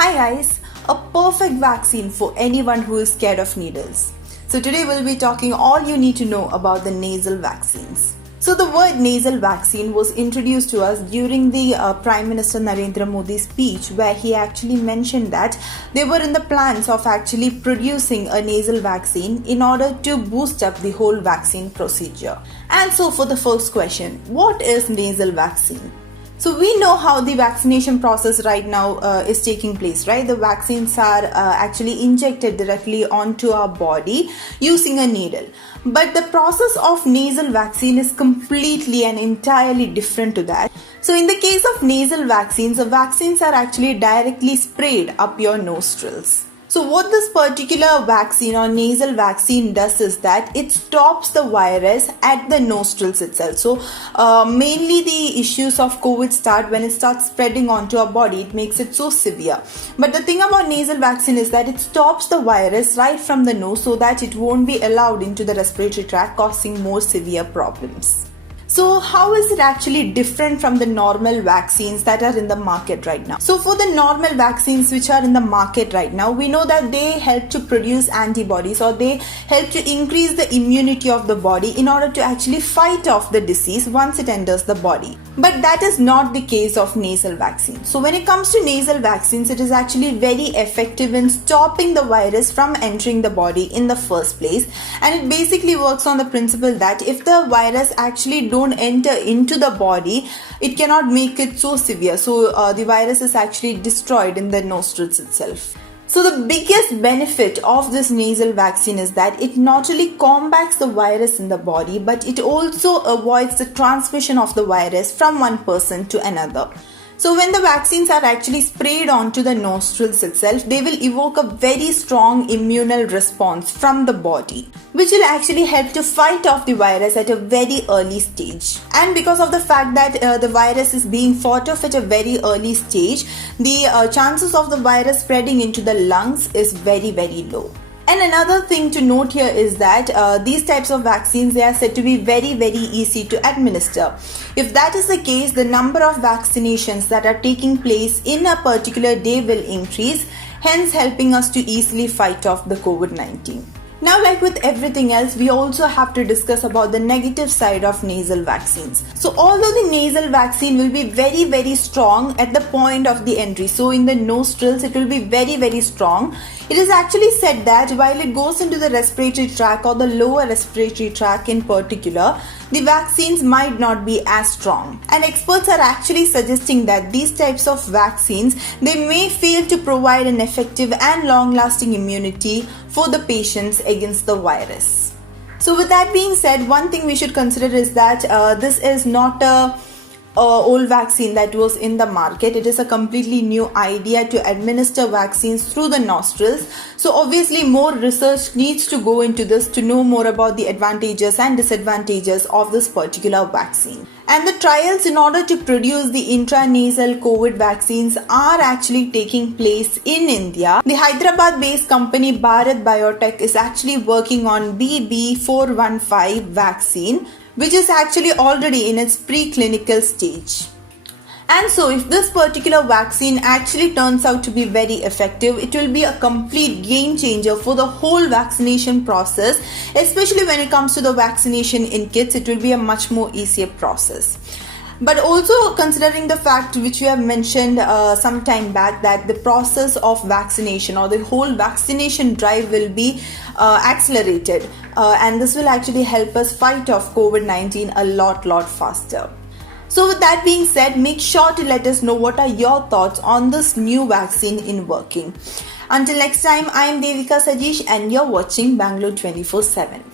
Hi guys, a perfect vaccine for anyone who is scared of needles. So today we'll be talking all you need to know about the nasal vaccines. So the word nasal vaccine was introduced to us during the Prime Minister Narendra Modi's speech, where he actually mentioned that they were in the plans of actually producing a nasal vaccine in order to boost up the whole vaccine procedure. And so for the first question, what is nasal vaccine? So we know how the vaccination process right now is taking place, right? The vaccines are actually injected directly onto our body using a needle. But the process of nasal vaccine is completely and entirely different to that. So in the case of nasal vaccines, the vaccines are actually directly sprayed up your nostrils. So what this particular vaccine or nasal vaccine does is that it stops the virus at the nostrils itself. So mainly the issues of COVID start when it starts spreading onto our body. It makes it so severe. But the thing about nasal vaccine is that it stops the virus right from the nose so that it won't be allowed into the respiratory tract, causing more severe problems. So how is it actually different from the normal vaccines that are in the market right now? So for the normal vaccines which are in the market right now, we know that they help to produce antibodies, or they help to increase the immunity of the body in order to actually fight off the disease once it enters the body. But that is not the case of nasal vaccines. So when it comes to nasal vaccines, it is actually very effective in stopping the virus from entering the body in the first place. And it basically works on the principle that if the virus actually don't enter into the body, it cannot make it so severe. So the virus is actually destroyed in the nostrils itself. So the biggest benefit of this nasal vaccine is that it not only combats the virus in the body, but it also avoids the transmission of the virus from one person to another. So when the vaccines are actually sprayed onto the nostrils itself, they will evoke a very strong immunal response from the body, which will actually help to fight off the virus at a very early stage. And because of the fact that the virus is being fought off at a very early stage, the chances of the virus spreading into the lungs is very, very low. And another thing to note here is that these types of vaccines, they are said to be very, very easy to administer. If that is the case, the number of vaccinations that are taking place in a particular day will increase, hence helping us to easily fight off the COVID-19. Now, like with everything else, we also have to discuss about the negative side of nasal vaccines. So although the nasal vaccine will be very, very strong at the point of the entry, so in the nostrils it will be very, very strong, it is actually said that while it goes into the respiratory tract, or the lower respiratory tract in particular, the vaccines might not be as strong. And experts are actually suggesting that these types of vaccines, they may fail to provide an effective and long-lasting immunity for the patients against the virus. So with that being said, one thing we should consider is that this is not a old vaccine that was in the market. It is a completely new idea to administer vaccines through the nostrils. So obviously more research needs to go into this to know more about the advantages and disadvantages of this particular vaccine. And the trials in order to produce the intranasal COVID vaccines are actually taking place in India. The Hyderabad-based company Bharat Biotech is actually working on BB415 vaccine, which is actually already in its preclinical stage. And so if this particular vaccine actually turns out to be very effective, it will be a complete game changer for the whole vaccination process, especially when it comes to the vaccination in kids. It will be a much more easier process. But also considering the fact which we have mentioned some time back, that the process of vaccination or the whole vaccination drive will be accelerated, and this will actually help us fight off COVID-19 a lot faster. So with that being said, make sure to let us know what are your thoughts on this new vaccine in working. Until next time, I am Devika Sajesh and you're watching Bangalore 24/7.